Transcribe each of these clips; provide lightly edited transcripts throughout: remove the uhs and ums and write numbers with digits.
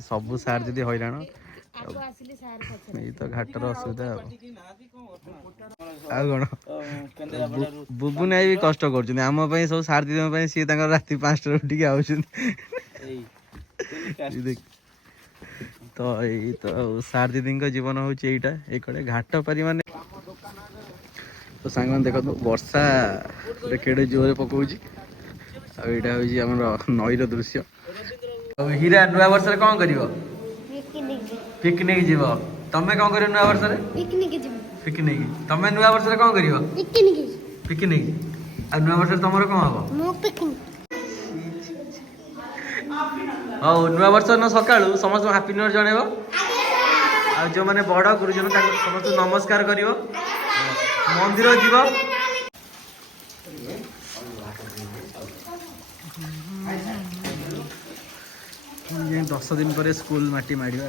सब सार दीदी हैरान तो घाटर असुविधा कौन बुबुन भी कष्ट कर सब सार दीदी सी राति 5टा उठिक आ तो यही तो सार दीदी जीवन हूँ ये घाट पारी मान तो सांग मैंने देखो वर्षा केड़े जोरे पकाउची आईटा हूँ नईर दृश्य हीरा नुआ वर्ष कौन कर पिकनिक जीव तमें कौन कर नुआ वर्ष पिकनिक तमें नुआ वर्ष कौन कर पिकनिक आ नुआ वर्ष तुम कौन हम हाँ नुआ वर्ष न सका समस्त हापी न्यू इयर जनइब आ जो मैंने बड़ गुरुजन समस्त नमस्कार कर मंदिर जीव 10 दिन पर स्कूल माटी मारिया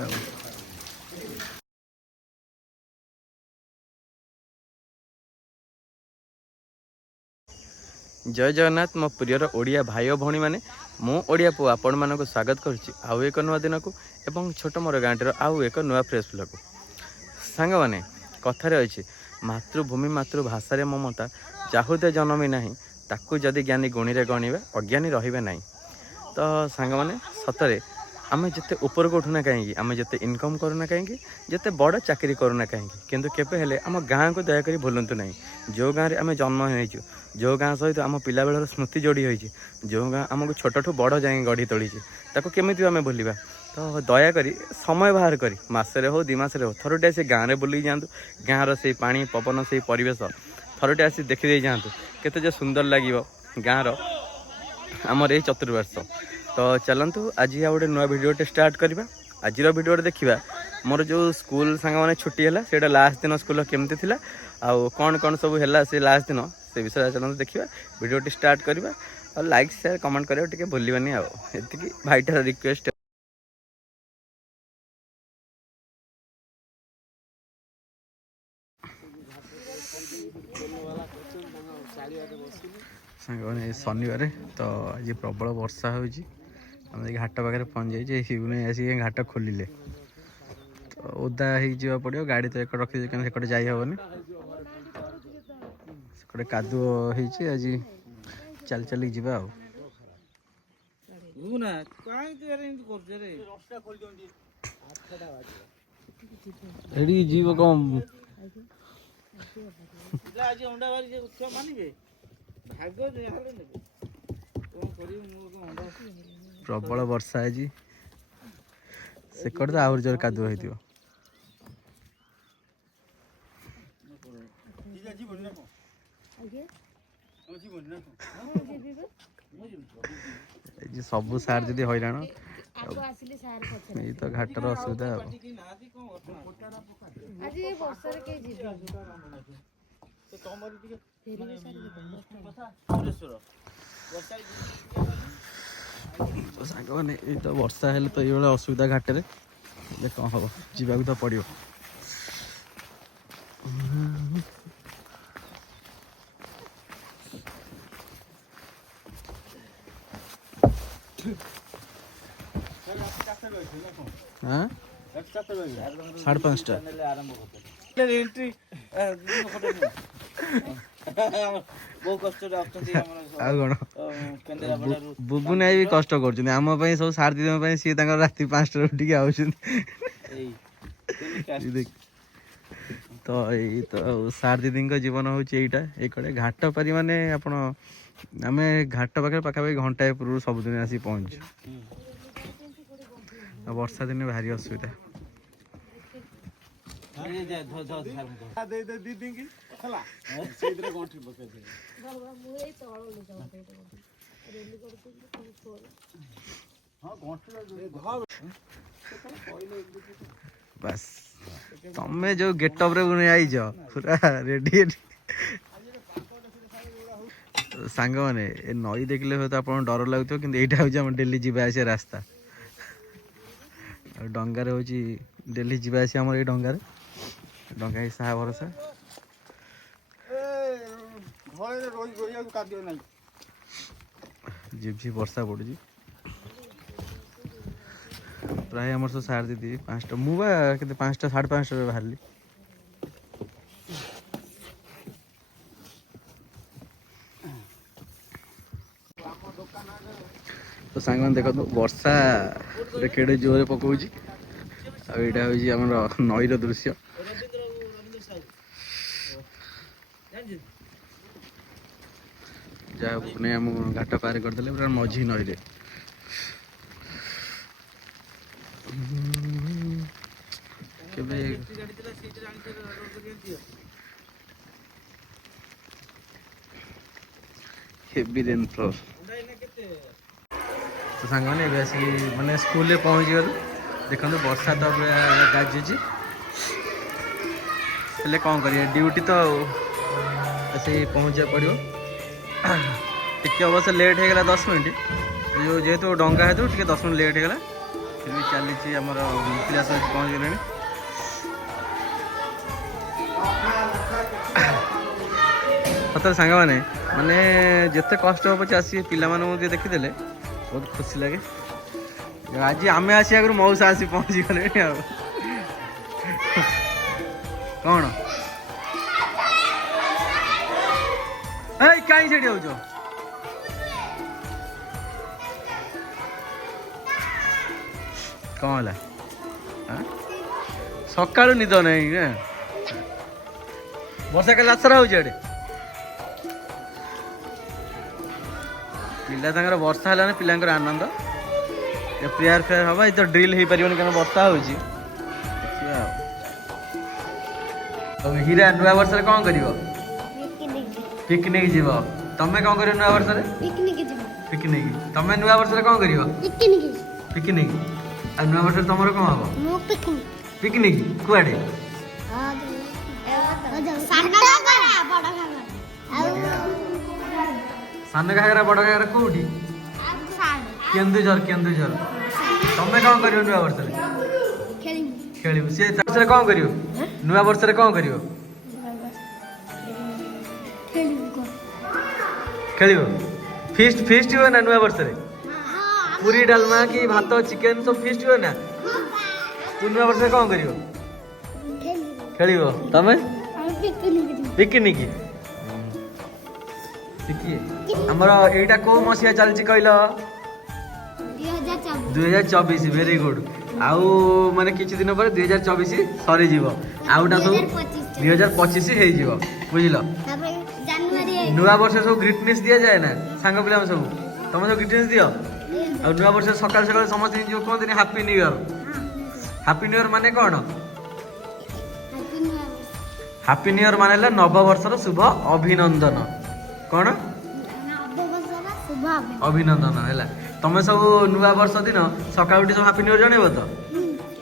जय जगन्नाथ मो प्रियर ओडिया भाई भौणी मैंने मु ओडिया पु आपण मानक स्वागत करुच्ची आउ एक नुआ दिन को एवं छोट मोर गाँटीर आउ एक नुआ फ्रेश ब्लॉग सांग मैंने कथार अच्छी मातृभूमि मातृभाषा ममता जाहुदे जन्मी ना ताकू जदि ज्ञानी गुणी रे गणिबा अज्ञानी रहिबे नहीं तो सांग मैंने सतरे आम जिते ऊपर को उठुना कहीं आम जिते इनकम करूना कहीं जिते बड़ चाकरी करूना कहीं किंतु केबे हेले आम गाँ को दयाकोरी भूलु ना जो गाँव में आम जन्म हो जो गाँ सहित आम पिला बेलर स्मृति जोड़ी होती जो गाँ आमको छोटू बड़ जाए गढ़ी तोली ताको केमिति आम भूलिबा तो दयाकोरी समय बाहर करी मसरे हो 2 मासरे हो थरुटे आसी गाँव में बुलिक जातु गाँवर से पानी पवन से परिवेश थरुटे आसी देखी जातु केते जो सुंदर लगे गाँवर आमर ये चतुर्वर्ष तो चलतु आज आ गए नुआ भिडियोटे स्टार्ट करवा आज भिडियो देखा मोर जो स्कूल सांग मैंने छुट्टी है से लास्ट दिन स्कूल केमती थी आउ कौन कौन सब है से लास्ट दिन से विषय चलते देखा भिडियोटी स्टार्ट करवा और लाइक शेयर कमेंट करा टे भूलवानी आती भाईटार रिक्वेस्ट सांग शनिवार तो आज प्रबल वर्षा हो घाट पाखे पहुँच जाइए शिवने आसिक घाट खोलिले तो ओदा हो पड़ो गाड़ी तो एक रखी से जाइबनी से कादुओ आज चल चल जा जीव कम प्रबल वर्षा आज सेकट तो आहरी जोर कादुଅ हो सब सार दीदी हैरान तो घाटर असुविधा तो सांग मैंने तो वर्षा है तो ये असुविधा घाटे कौन हम जावाक तो पड़ो हाँ 5:30 बुबुन भी कष्ट कर सब सार दीदी सी राति 5टा उठिक आ तो यही तो सार दीदी जीवन हूँ ये घाट पारी मान आप आम घाट पाखे पाखापाखि घंटाए पूर्व सबुदिन आसी पहुँचु वर्षा दिन भारी असुविधा बस तमें जो गेटअप रे आईज पूरा रेडी सांग मैंने नई देखले हुए तो आप डर लगुव कि यहाँ हूँ डेली जावा आसा रास्ता डंगार हूँ डेली जावा आम ये डंगार डंगा ही साहा भरसा झिप झिप वर्षा पड़ुची प्राय आमर सब सार दीदी 5टा मुझे 5टा 5:30 बाहर तो सांग मैंने देखो वर्षा केड़े जोरे पकाउची आईटा हूँ नईर दृश्य जहाँ नहीं आम घाट पार करदे पूरा मझी नईरे हेवी रेनफॉल तो सांग मैंने आसिक मैंने स्कूल पहुँच गलु देखो वर्षा तो गाजुची हेल्ले कौन करिए ड्यूटी तो आसी पहुँचा पड़ो टी अवश्य लेट होगा 10 मिनट जो जेहेतु डंगा हेतु टे 10 मिनट लेट होगा फिर भी चली आमर क्लास पहुँच गले सतरे सांग मैंने माने जिते कष्ट हो पचे आसी पे देखीदे बहुत खुशी लगे आज आम आसी आगु मौसा आसी पहुँची गले कौन कहीं से हो कौन है सका निद नहीं वर्षा का लाचरा हो पिला वर्षा है पिला आनंद प्रेयर फेयर हम ये तो ड्रिल हो पार क्या वर्षा हो हीरा नुआ वर्ष कौन कर पिकनिक जीव तमें कौन कर नुआ वर्ष पिकनिक तमें नुआ वर्ष कौन कर पिकनिक आ नुआ वर्ष तुम कौन हम पिकनिक कुआडे सान घाघरा बड़ घाघरा कौटी केन्दुझर केन्दुझर तमें कौन कर नुआ वर्ष खेल सी कौन कर नुआ वर्ष कौन कर खेल फिस्ट फिस्ट हुए ना नुआ वर्ष पूरी डालमा कि भात चिकेन सब फिस्ट हुए ना तू नुआ वर्ष कौन कर खेल तमें पिकनिक आमर एटा को मसीहा चलची कहल 2024 वेरी गुड आउ माने किछि दिन पर 2024 सरी जीव आउटा सब 2025 हे जीव बुझिलो नुआ वर्ष सब ग्रीटनेस दिया जाए ना सांग पिला सब तुम सब ग्रीटनेस दियो आ नुआ वर्ष सकाल सकाल समस्त जो कहते हैप्पी न्यू ईयर माने कौन हैप्पी न्यू ईयर माने नव वर्षर शुभ अभिनंदन कौन अभिनंदन है तुम सब नुआ वर्ष दिन सका उठी सब हैप्पी न्यू ईयर जनइब तो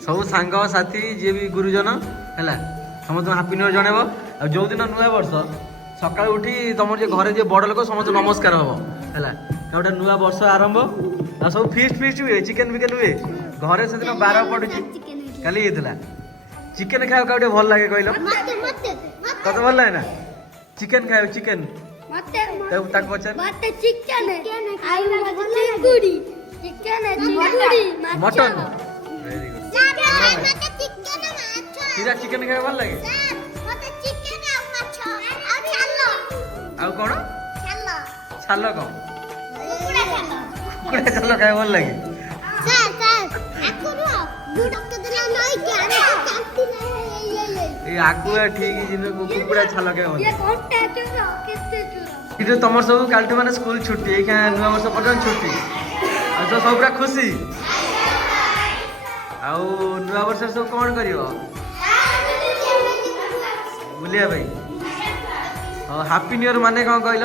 सब सांग साथी जी भी गुरुजन है समस्त हैप्पी न्यू ईयर जनइब आ जो दिन नुआ वर्ष सका उठी तुम घरे जी बड़ लोक समस्त नमस्कार हम है गोटे नुआ वर्ष आरंभ आ सब फिस्ट फिस्ट हुए चिकेन फिकेन हुए घरे से दिन 12 पड़ू काली चिकेन खाया गोटे भल लगे कहल कत भल लगे ना चिकेन खाए चिकेन मटन चिकेन खाए भल लगे आउ कौन छाल कौन कुकुड़ा छाल खाए भल लगे आगुआ ठीक जिन कुकुड़ा छाल खाए तुम सब काल मैंने स्कूल छुट्टी नुआ वर्ष पर्यटन छुट्टी तो सब पूरा खुशी आउ नुआ वर्ष सब कौन कर बुलिया भाई हैप्पी न्यू ईयर माने कौन कहल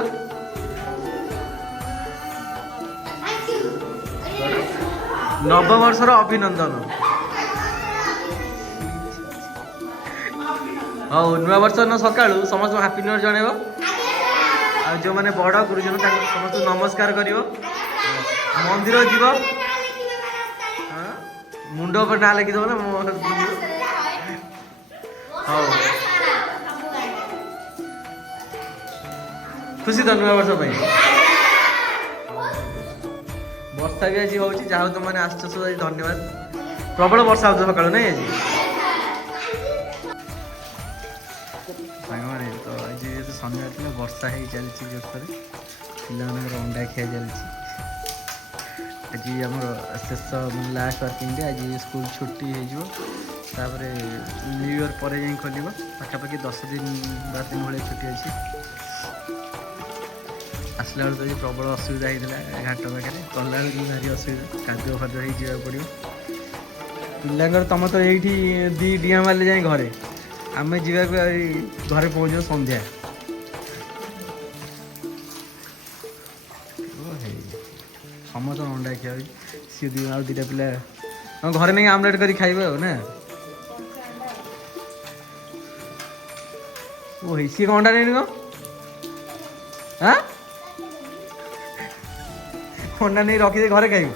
नव वर्षर अभिनंदन हाँ नुआ वर्ष न सका समस्त हैप्पी न्यू ईयर जनइब जो मैंने बड़ गुरुजन समस्त नमस्कार कर मंदिर जीव मुंड पर ना लिखिदेव ना हाँ खुशी तो नुआ वर्ष ବର୍ଷା ବି ଆଜି ହଉଛି, ଯାହା ହଉ ତୁମମାନେ ଆସିଛ ସବୁ ଆଜି ଧନ୍ୟବାଦ। ପ୍ରବଳ ବର୍ଷା ହଉଛି ସକାଳୁ ନାଇଁ ଆଜି ସାଙ୍ଗମାନେ। ତ ଆଜି ଯେହେତୁ ଶନିବାର ଥିଲା ବର୍ଷା ହେଇ ଚାଲିଛି ଜୋରସରେ, ପିଲାମାନଙ୍କର ଅଣ୍ଡା ଖିଆ ଚାଲିଛି। ଆଜି ଆମର ଶେଷ ମାନେ ଲାଷ୍ଟ ୱାର୍କିଂ ଡେ, ଆଜି ସ୍କୁଲ ଛୁଟି ହେଇଯିବ, ତାପରେ ନ୍ୟୁ ଇୟର୍ ପରେ ଯାଇ ଖୋଲିବ। ପାଖାପାଖି 10 ଦିନ 12 ଦିନ ଭଳିଆ ଛୁଟି ଅଛି। ଆସିଲା ବେଳକୁ ଆଜି ପ୍ରବଳ ଅସୁବିଧା ହେଇଥିଲା ଘାଟ ପାଖରେ, ଗଲାବେଳକୁ ବି ଭାରି ଅସୁବିଧା, କାଦୁଅ ଫାଦୁଅ ହେଇକି ଯିବାକୁ ପଡ଼ିବ ପିଲାଙ୍କର। ତମ ତ ଏଇଠି ଡିଆଁ ମାରିଲେ ଯାଇ ଘରେ, ଆମେ ଯିବାକୁ ଏଇ ଘରେ ପହଞ୍ଚିବ ସନ୍ଧ୍ୟା। ସମସ୍ତଙ୍କ ଅଣ୍ଡା ଖିଆ ହେଉଛି, ସିଏ ଆଉ ଦୁଇଟା ପିଲା ଆମ ଘରେ ନେଇକି ଆମଲେଟ୍ କରି ଖାଇବେ ଆଉ ନା। ଓ ହେଇ ସିଏ କ'ଣ ଅଣ୍ଡା ନେଇନି କ'ଣ ଆଁ ଅଣ୍ଡା ନେଇ ରଖିଦେ ଘରେ ଖାଇବୁ।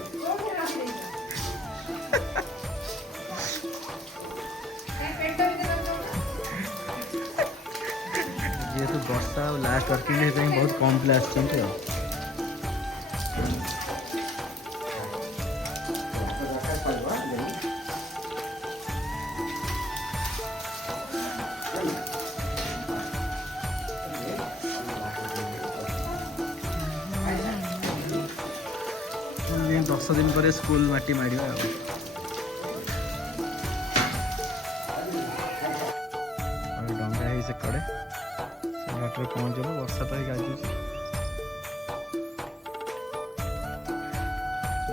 ଯେହେତୁ ବର୍ଷା ଆଉ ଲାଷ୍ଟ ୱାର୍କିଂ ଡେ ପାଇଁ ବହୁତ କମ୍ ପିଲା ଆସିଛନ୍ତି ଆଉ। ଦଶ ଦିନ ପରେ ସ୍କୁଲ ମାଟି ମାଡ଼ିବା ଆଉ। ଡଙ୍ଗା ହେଇ ସେକଡ଼େ ସେ ଘାଟରେ ପହଞ୍ଚିବ, ବର୍ଷା ତ ହେଇ ଗାଜୁଛି।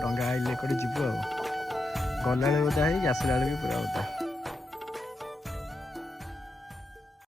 ଡଙ୍ଗା ଆଇଲେ ଏକଡ଼େ ଯିବୁ ଆଉ, ଗଲାବେଳେ ଓଦା ହେଇକି ଆସିଲା ବେଳେ ବି ପୁରା ଓଦା।